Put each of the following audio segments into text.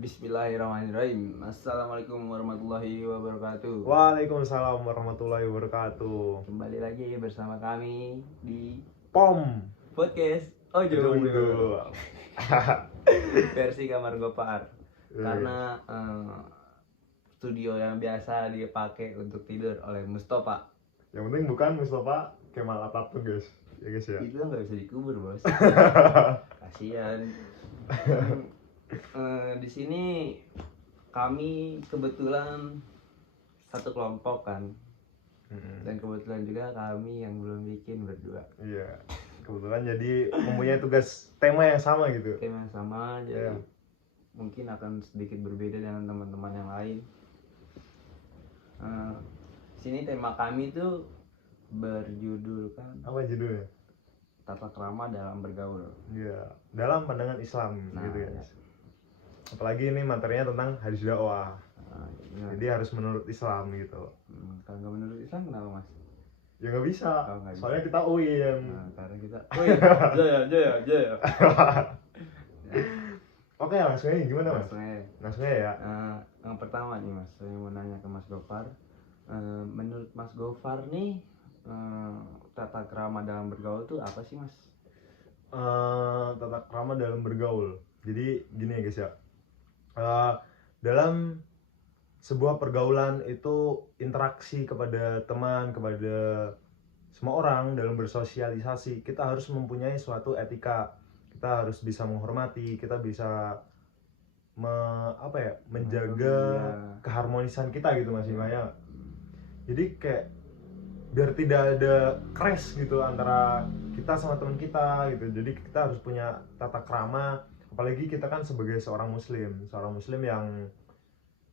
Bismillahirrahmanirrahim. Assalamualaikum warahmatullahi wabarakatuh. Waalaikumsalam warahmatullahi wabarakatuh. Kembali lagi bersama kami di POM podcast Ujung Ojo versi kamar Gopar. Karena studio yang biasa dipakai untuk tidur oleh Mustafa. Yang penting bukan Mustafa Kemal apapun guys. Ya guys ya. Itu nggak bisa dikubur bos. Kasihan. Di sini kami kebetulan satu kelompok kan, dan kebetulan juga kami yang belum bikin berdua. Iya. Kebetulan jadi mempunyai tugas tema yang sama gitu. Tema yang sama, jadi mungkin akan sedikit berbeda dengan teman-teman yang lain. Sini tema kami tuh berjudulkan Apa judulnya? tata krama dalam bergaul. Iya. Dalam pandangan Islam gitu Ya. guys. Apalagi ini materinya tentang hadis dakwah. Jadi harus menurut Islam gitu. Kalau nggak menurut Islam kenapa mas? Ya nggak bisa. Nggak bisa. Soalnya kita UIN. Karena kita, jaya. Oke, langsung aja gimana mas? Langsung aja. ya. Yang pertama nih mas, saya mau nanya ke Mas Gofar. Menurut Mas Gofar nih, tata krama dalam bergaul tuh apa sih mas? Tata krama dalam bergaul. Jadi gini ya guys ya. Dalam sebuah pergaulan itu interaksi kepada teman, kepada semua orang dalam bersosialisasi, kita harus mempunyai suatu etika. Kita harus bisa menghormati, kita bisa menjaga keharmonisan kita gitu Mas Imaya. Jadi kayak biar tidak ada crash gitu antara kita sama teman kita gitu. Jadi kita harus punya tata krama, apalagi kita kan sebagai seorang muslim yang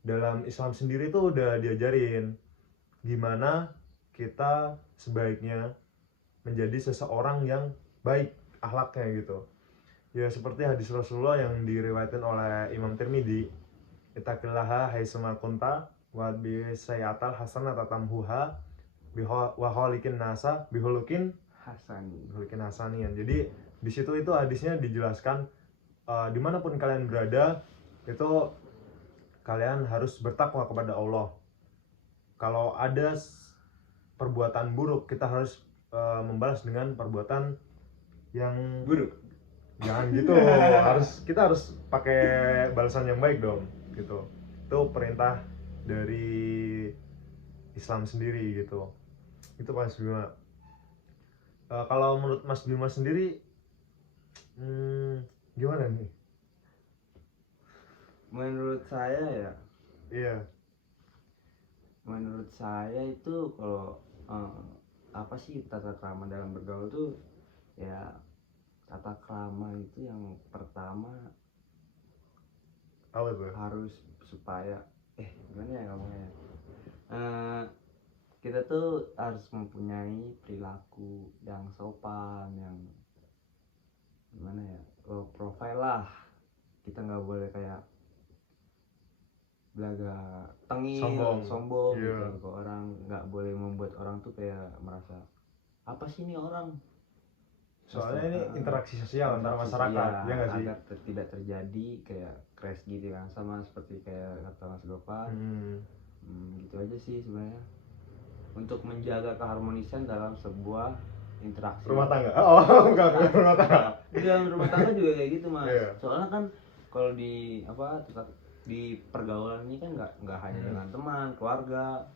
dalam Islam sendiri tuh udah diajarin gimana kita sebaiknya menjadi seseorang yang baik akhlaknya gitu. Ya seperti hadis Rasulullah yang diriwayatkan oleh Imam Tirmidzi, ittaqillaha haitsuma kunta wa bi sayyatal hasanata tamhuha wa khaliqin nasa bihulukin hasanian. Jadi di situ itu hadisnya dijelaskan dimanapun kalian berada itu kalian harus bertakwa kepada Allah. Kalau ada perbuatan buruk kita harus membalas dengan perbuatan yang Buruk. Jangan gitu. Kita harus pakai balasan yang baik dong gitu. Itu perintah dari Islam sendiri gitu. Itu Mas Bima. Kalau menurut Mas Bima sendiri gimana nih? Menurut saya ya. Iya. Menurut saya itu kalau apa sih tata krama dalam bergaul tuh ya, tata krama itu yang pertama apa tuh? harus supaya gimana ya ngomongnya, kita tuh harus mempunyai perilaku yang sopan, yang gimana ya, low profile lah. Kita nggak boleh kayak belaga tengil, sombong gitu ke orang. Nggak boleh membuat orang tuh kayak merasa apa sih ini orang. Soalnya ini interaksi sosial antara masyarakat, ya nggak sih? Agar tidak terjadi kayak crash gitu kan, sama seperti kayak kata Mas Gopar. Gitu aja sih sebenarnya, untuk menjaga keharmonisan dalam sebuah interaksi rumah tangga. Oh, bukan rumah tangga. Dalam rumah tangga juga kayak gitu mas. Soalnya kan kalau di di pergaulan ini kan nggak hanya dengan teman, keluarga,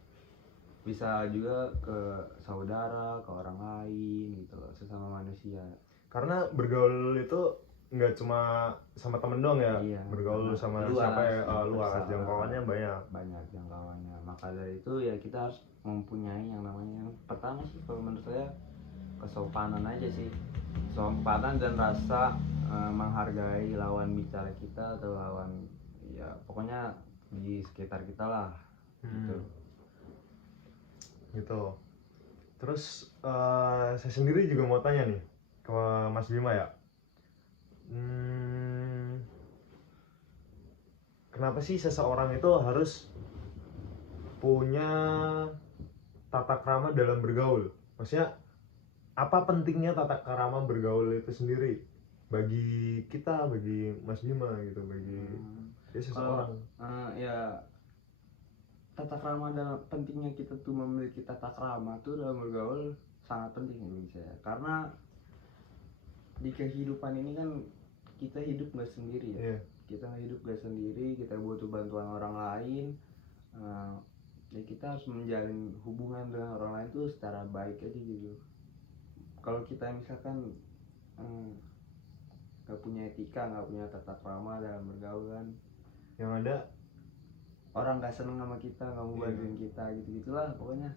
bisa juga ke saudara, ke orang lain gitu loh, sesama manusia. Karena bergaul itu nggak cuma sama temen doang ya. Iya, bergaul sama siapa ya, luas, jangkauannya banyak jangkauannya. Maka dari itu ya kita harus mempunyai yang namanya, yang pertama sih kalau menurut saya kesopanan aja sih. Kesopanan dan rasa menghargai lawan bicara kita atau lawan, ya pokoknya di sekitar kita lah. Gitu. Terus saya sendiri juga mau tanya nih ke Mas Bima ya. Kenapa sih seseorang itu harus punya tata krama dalam bergaul? Maksudnya apa pentingnya tata krama bergaul itu sendiri? bagi kita, bagi Mas Bima gitu, bagi ya seseorang. Ya tata krama dalam pentingnya kita tuh memiliki tata krama tuh dalam bergaul sangat penting bagi saya, karena di kehidupan ini kan kita hidup nggak sendiri ya. Iya. Kita hidup gak sendiri, kita butuh bantuan orang lain. Ya kita harus menjalin hubungan dengan orang lain tuh secara baik aja gitu. Kalau kita misalkan nggak punya etika, nggak punya tata krama dalam bergaul kan, Yang ada orang nggak seneng sama kita, nggak mau bantuin kita, gitu gitulah pokoknya.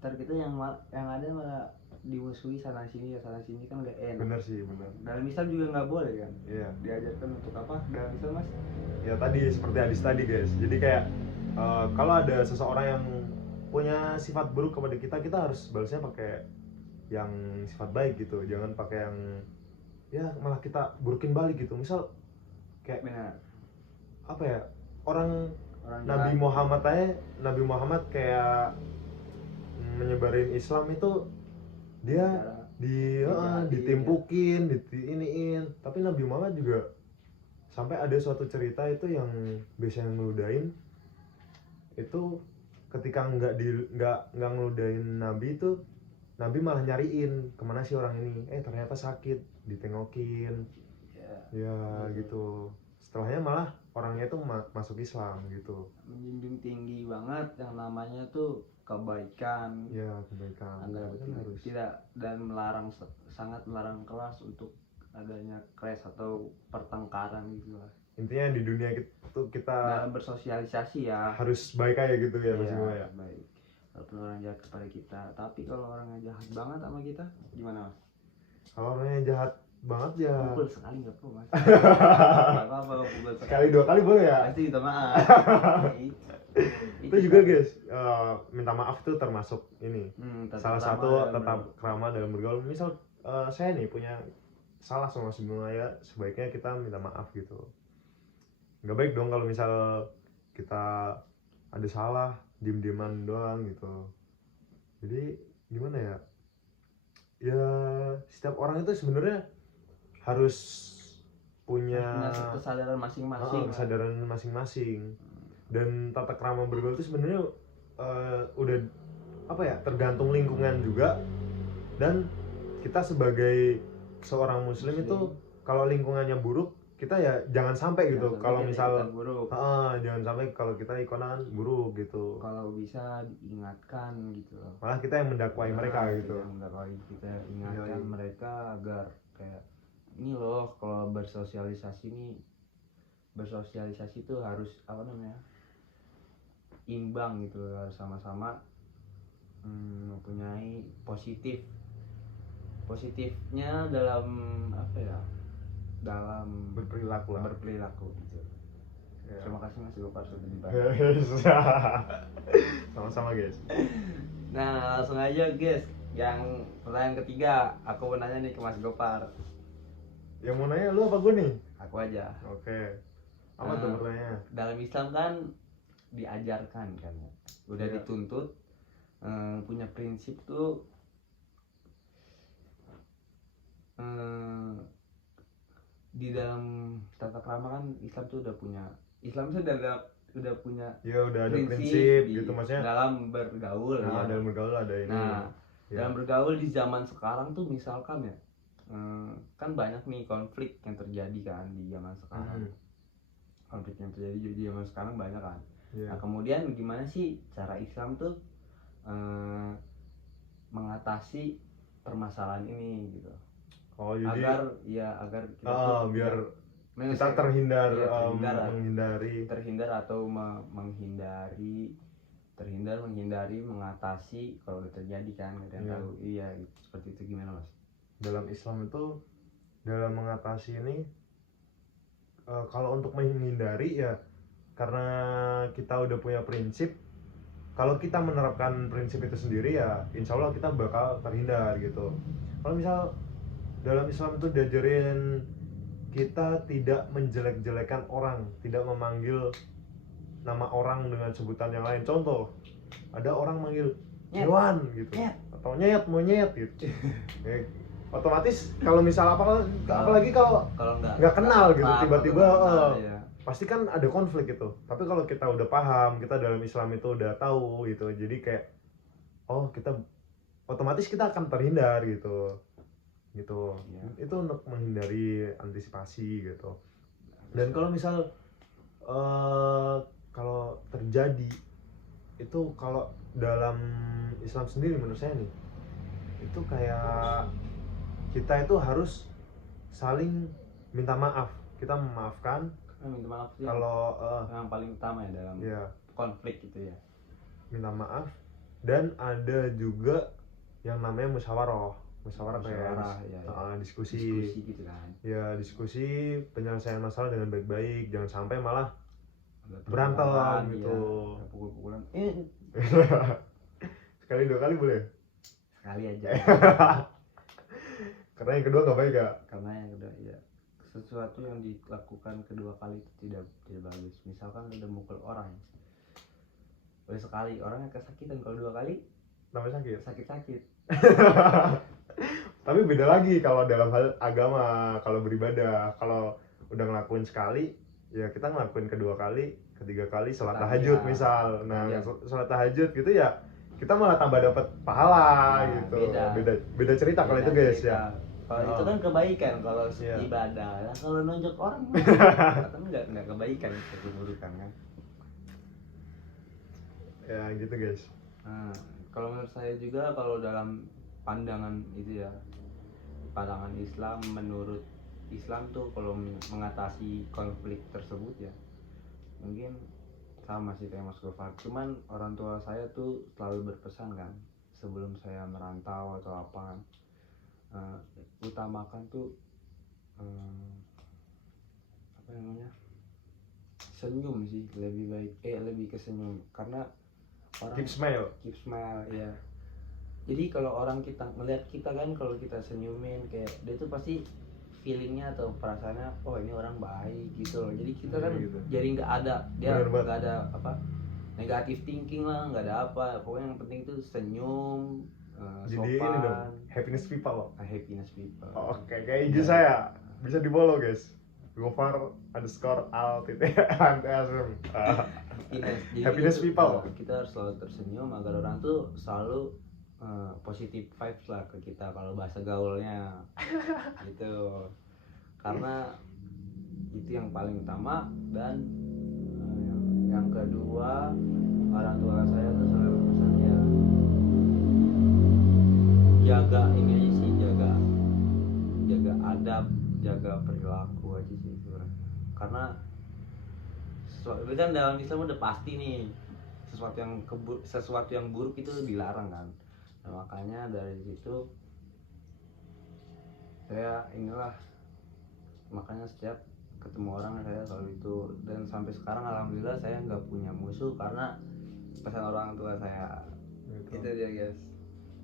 Ntar kita yang ada malah dimusuhi sana sini kan nggak enak. benar sih, benar. Dalam Islam juga nggak boleh kan. Iya. Diajarkan untuk apa dalam Islam, Mas? Ya tadi seperti hadis tadi guys. Jadi kayak kalau ada seseorang yang punya sifat buruk kepada kita, kita harus balasnya pakai yang sifat baik gitu. Jangan pakai yang ya malah kita burukin balik gitu. Misal kayak Benar. apa ya, orang jahat. Nabi Muhammad kayak menyebarin Islam itu dia ditimpukin, iniin. Tapi Nabi Muhammad juga sampai ada suatu cerita itu yang biasanya ngeludain itu, ketika nggak ngeludain Nabi itu, Nabi malah nyariin kemana sih orang ini, ternyata sakit, ditengokin ya gitu. Setelahnya malah orangnya itu masuk Islam gitu. Menjunjung tinggi banget yang namanya tuh kebaikan. Ya, kebaikan. Tidak, dan sangat melarang keras untuk adanya crash atau pertengkaran gitu lah. Intinya di dunia itu kita dalam bersosialisasi ya harus baik aja gitu ya, Mas Bima ya. Baik. Walaupun orang jahat kepada kita, tapi kalau orangnya jahat banget sama kita, gimana Mas? Kalau orangnya jahat banget ya pukul sekali nggak perlu Mas. apa pukul sekali 2 kali boleh ya? Pasti minta maaf. Itu juga guys, minta maaf tuh termasuk ini salah satu tata krama dalam bergaul. Misal saya nih punya salah sama Mas Bima ya, sebaiknya kita minta maaf gitu. Nggak baik dong kalau misal kita ada salah diem-dieman doang gitu. Jadi gimana ya, ya setiap orang itu sebenarnya harus punya kesadaran masing-masing. Dan tata krama bergaul itu sebenarnya udah apa ya, tergantung lingkungan juga. Dan kita sebagai seorang muslim itu kalau lingkungannya buruk, kita ya jangan sampai gitu. Kalau misal jangan sampai kalau kita ikonan buruk gitu. Kalau bisa diingatkan gitu. Malah kita yang mendakwai mereka gitu. Kita ingatkan mereka agar kayak ini loh, kalau bersosialisasi itu harus apa namanya, imbang gitu, harus sama-sama mempunyai positifnya dalam apa ya, dalam berperilaku gitu. Ya. Terima kasih Mas Gopar sudah dibahas. Sama-sama guys. Nah langsung aja guys, yang pertanyaan ketiga aku mau nanya nih ke Mas Gopar. Yang mau nanya lu apa gue nih? Aku aja. Oke. Apa tuh pertanyaannya? Dalam Islam kan diajarkan kan, udah dituntut punya prinsip tuh di dalam tata krama kan Islam tuh udah punya ya udah ada prinsip gitu, maksudnya dalam bergaul dalam bergaul ada ini. Dalam bergaul di zaman sekarang tuh misalkan ya kan banyak nih konflik yang terjadi kan di zaman sekarang. Konflik yang terjadi di zaman sekarang banyak kan. Nah kemudian gimana sih cara Islam tuh mengatasi permasalahan ini gitu? Jadi agar kita biar kita terhindar menghindari mengatasi kalau udah terjadi kan, tahu seperti itu. Gimana Mas? Dalam Islam itu dalam mengatasi ini kalau untuk menghindari ya, karena kita udah punya prinsip, kalau kita menerapkan prinsip itu sendiri ya insya Allah kita bakal terhindar gitu. Kalau misal dalam Islam itu diajarin kita tidak menjelek-jelekan orang, tidak memanggil nama orang dengan sebutan yang lain. Contoh, ada orang manggil hewan gitu, atau nyet, monyet gitu. otomatis kalau misal apalagi kalau kalau nggak kenal gitu akrab, tiba-tiba atau nggak kenal, ya. pasti kan ada konflik itu. Tapi kalau kita udah paham, kita dalam Islam itu udah tahu gitu, jadi kayak oh kita otomatis kita akan terhindar gitu gitu Ya. itu untuk menghindari antisipasi gitu. Dan kalau misal kalau terjadi itu, kalau dalam Islam sendiri menurut saya nih itu kayak kita itu harus saling minta maaf, kita memaafkan Minta maaf sih kalau yang paling utama ya dalam ya konflik gitu ya. minta maaf. Dan ada juga yang namanya musyawarah kayak Ya. diskusi Gitu kan. ya, diskusi penyelesaian masalah dengan baik-baik, jangan sampai malah Ada berantem pertengkaran, gitu. ya, ada pukul-pukulan. Sekali 2 kali boleh, Sekali aja. karena yang kedua nggak baik ya. Karena yang kedua ya, sesuatu yang dilakukan kedua kali itu tidak bagus. Misalkan udah mukul orang, boleh sekali orangnya kesakitan, kalau 2 kali Namanya sakit. sakit. Tapi beda lagi kalau dalam hal agama, kalau beribadah, kalau udah ngelakuin sekali ya kita ngelakuin kedua kali, ketiga kali sholat tahajud misal. Nah, sholat tahajud gitu ya kita malah tambah dapat pahala gitu. Beda cerita kalau itu guys ya. Kalau itu kan kebaikan, kalau Iya. ibadah. Nah, kalau nonjok orang kan enggak kebaikan, itu keburukan kan. Ya gitu guys. Nah, kalau menurut saya juga, kalau dalam pandangan itu ya, pandangan Islam, menurut Islam tuh kalau mengatasi konflik tersebut ya mungkin sama sih kayak Mas Gofar. Cuman orang tua saya tuh selalu berpesan kan, sebelum saya merantau atau apa kan, utamakan tuh apa namanya, senyum sih, lebih baik lebih ke senyum, karena orang Keep smile ya. Jadi kalau orang kita melihat kita kan, kalau kita senyumin kayak dia tuh pasti feelingnya atau perasaannya, oh ini orang baik gitu loh. Jadi kita kan gitu. jadi nggak ada dia Bener banget. nggak ada apa negatif thinking lah, nggak ada apa. Pokoknya yang penting tuh senyum, Jadi sopan. ini dong, happiness people. Happiness people. Oke, kayak IG saya bisa di follow guys. Gofar_al_asm. Happiness people. Kita harus selalu tersenyum agar orang tuh selalu positive vibes lah ke kita, kalau bahasa gaulnya gitu. Karena itu yang paling utama. Dan yang kedua, orang tua saya tuh selalu pesan ya, jaga ini aja sih, jaga adab, jaga perilaku aja sih sebenarnya. Karena sesuatu kan dalam Islam udah pasti nih, sesuatu yang buruk itu dilarang kan. Nah, makanya dari situ saya makanya setiap ketemu orang saya selalu itu. Dan sampai sekarang alhamdulillah saya nggak punya musuh karena pesan orang tua saya. Itu dia guys,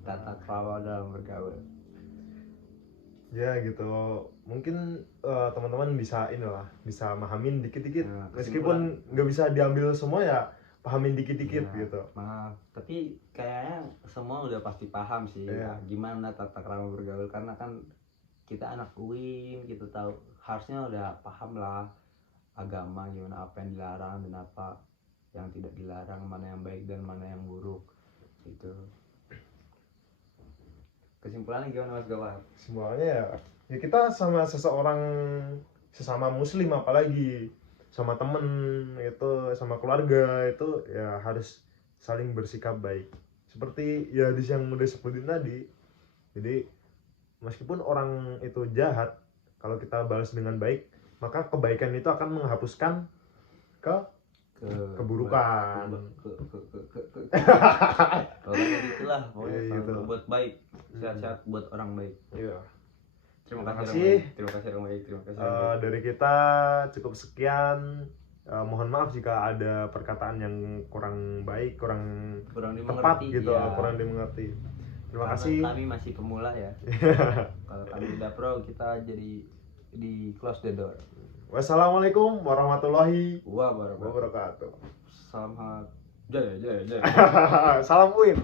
tata krama dalam bergaul. Ya gitu, mungkin teman-teman bisa bisa mahamin dikit-dikit, meskipun nggak bisa diambil semua ya, pahamin dikit-dikit gitu. Maaf, tapi kayaknya semua udah pasti paham sih gimana tata krama bergaul, karena kan kita anak UIN, kita tahu harusnya udah paham lah agama, gimana apa yang dilarang dan apa yang tidak dilarang, mana yang baik dan mana yang buruk gitu. Kesimpulannya gimana Mas Gawar? Kesimpulannya ya kita sama sesama muslim, apalagi sama temen itu, sama keluarga itu ya harus saling bersikap baik. Seperti ya hadis yang udah sebutin tadi. Jadi meskipun orang itu jahat, kalau kita balas dengan baik, maka kebaikan itu akan menghapuskan keburukan. Pokoknya gitulah, pokoknya gitu. buat baik, sehat-sehat buat orang baik. Iya. Terima kasih. Terima kasih Orang Baik. Dari kita cukup sekian. Mohon maaf jika ada perkataan yang kurang baik, kurang tepat gitu, kurang dimengerti. Terima kasih. Kami masih pemula ya. Kalau kami udah pro, kita jadi di close the door. Wassalamualaikum warahmatullahi wabarakatuh. wabarakatuh. Salam hangat. Jaya. Salam UIN.